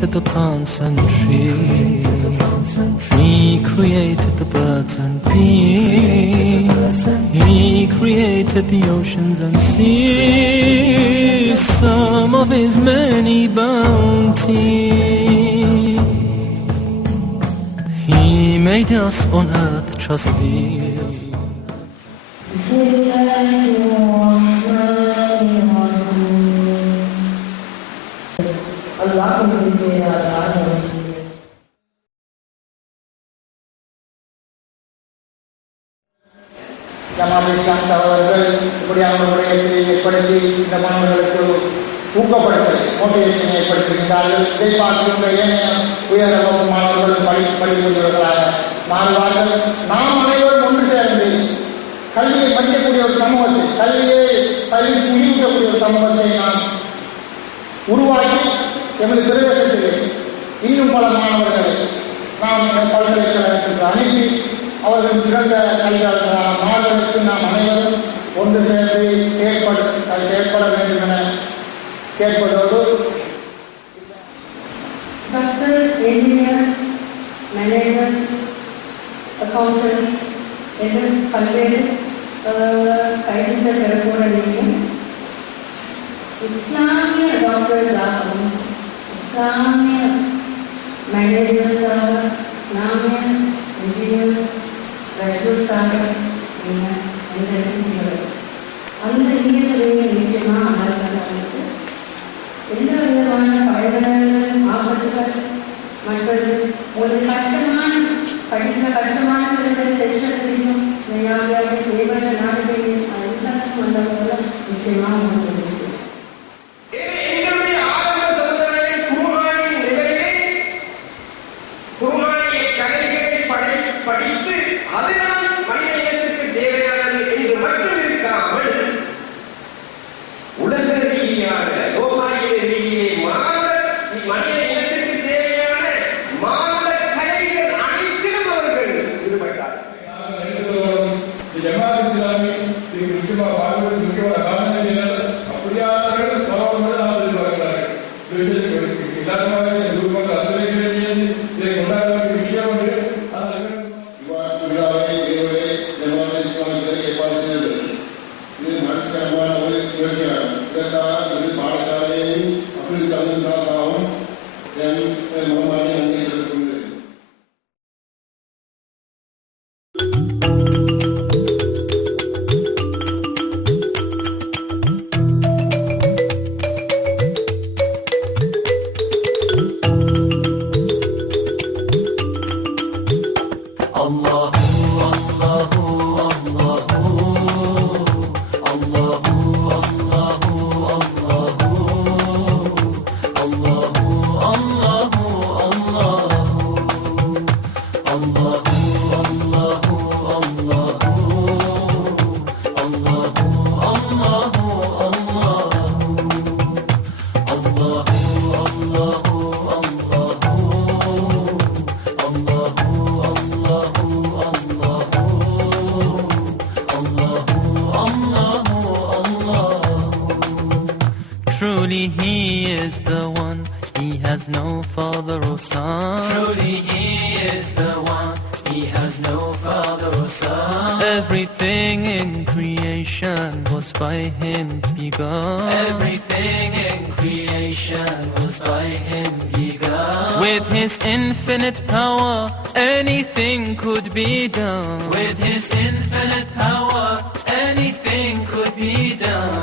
created the plants and trees. He created the birds and bees. He created the oceans and seas. Some of his many bounties. He made us on earth trustees. ஜமாத் இஸ்லாம் சகோதரர்கள் இப்படியான முறையை ஏற்படுத்தி இந்த மாணவர்களுக்கு ஊக்கப்படுத்த மோட்டிவேஷனை ஏற்படுத்தியிருக்கிறார்கள். இதை பார்க்கின்ற ஏனைய உயர் வகுப்பு மாணவர்களும் படிப்புள்ளவர்களாக மாறுவார்கள். நாம் அனைவரும் ஒன்று சேர்ந்து கல்வியை படிக்கக்கூடிய ஒரு சமூகத்தை, கல்வி புரிவிக்கக்கூடிய ஒரு சமூகத்தை நாம் உருவாக்கி எமது பிரதேசத்திலே இன்னும் பல மாணவர்களை நாம் பல்கலைக்கழகத்திற்கு அனுப்பி அவர்கள் சிறந்த கல்வியாளர்களாக மாணவர்களுக்கு நாம் அனைவரும் ஒன்று சேர்ந்து செயற்பட வேண்டும் என கேட்பதோடு டாக்டர்ஸ், என்ஜினியர், மேனேஜர், அக்கௌண்டன்ட் என்று பல்வேறு கைதிகள் பெறக்கூட முடியும். இஸ்லாமிய டாக்டர்களாகவும் இஸ்லாமிய மேனேஜர்களாக இஸ்லாமிய என்ஜினியர்ஸ் ரசூல்ஸாக அந்த இயக்கத்திலேயே நிச்சயமாக அமல்படுத்த எந்த விதமான பழகங்கள் ஆபத்துகள் மற்றது ஒரு கஷ்டமான கஷ்டமான சில செல்சத்தையும் நையாவியாக தேவையான நாடுகளையும் அதெல்லாம் வந்தவங்க நிச்சயமாக படித்து அதனால் மனித இனத்திற்கு தேவையானது என்று மட்டும் இருக்காமல் உலக ரீதியான லோகாயுத ரீதியை மனித இனத்திற்கு தேவையான மானுட கலைகள் அனைத்திலும் அவர்கள் ஈடுபட்டார்கள். ஜமாத் இஸ்லாமி முக்கியமாக வாழ்வதற்கு முக்கியமான காரணங்கள் என்ன? அப்படியானவர்கள் தவறுகள் எதிர்பார்க்கிறார்கள். இதை கொண்டாட விஷயம் என்று Truly He is the one, He has no father or son. Truly He is the one, He has no father or son. Everything in creation was by Him begun. Everything in creation was by Him begun. With His infinite power, anything could be done. With His infinite power, anything could be done.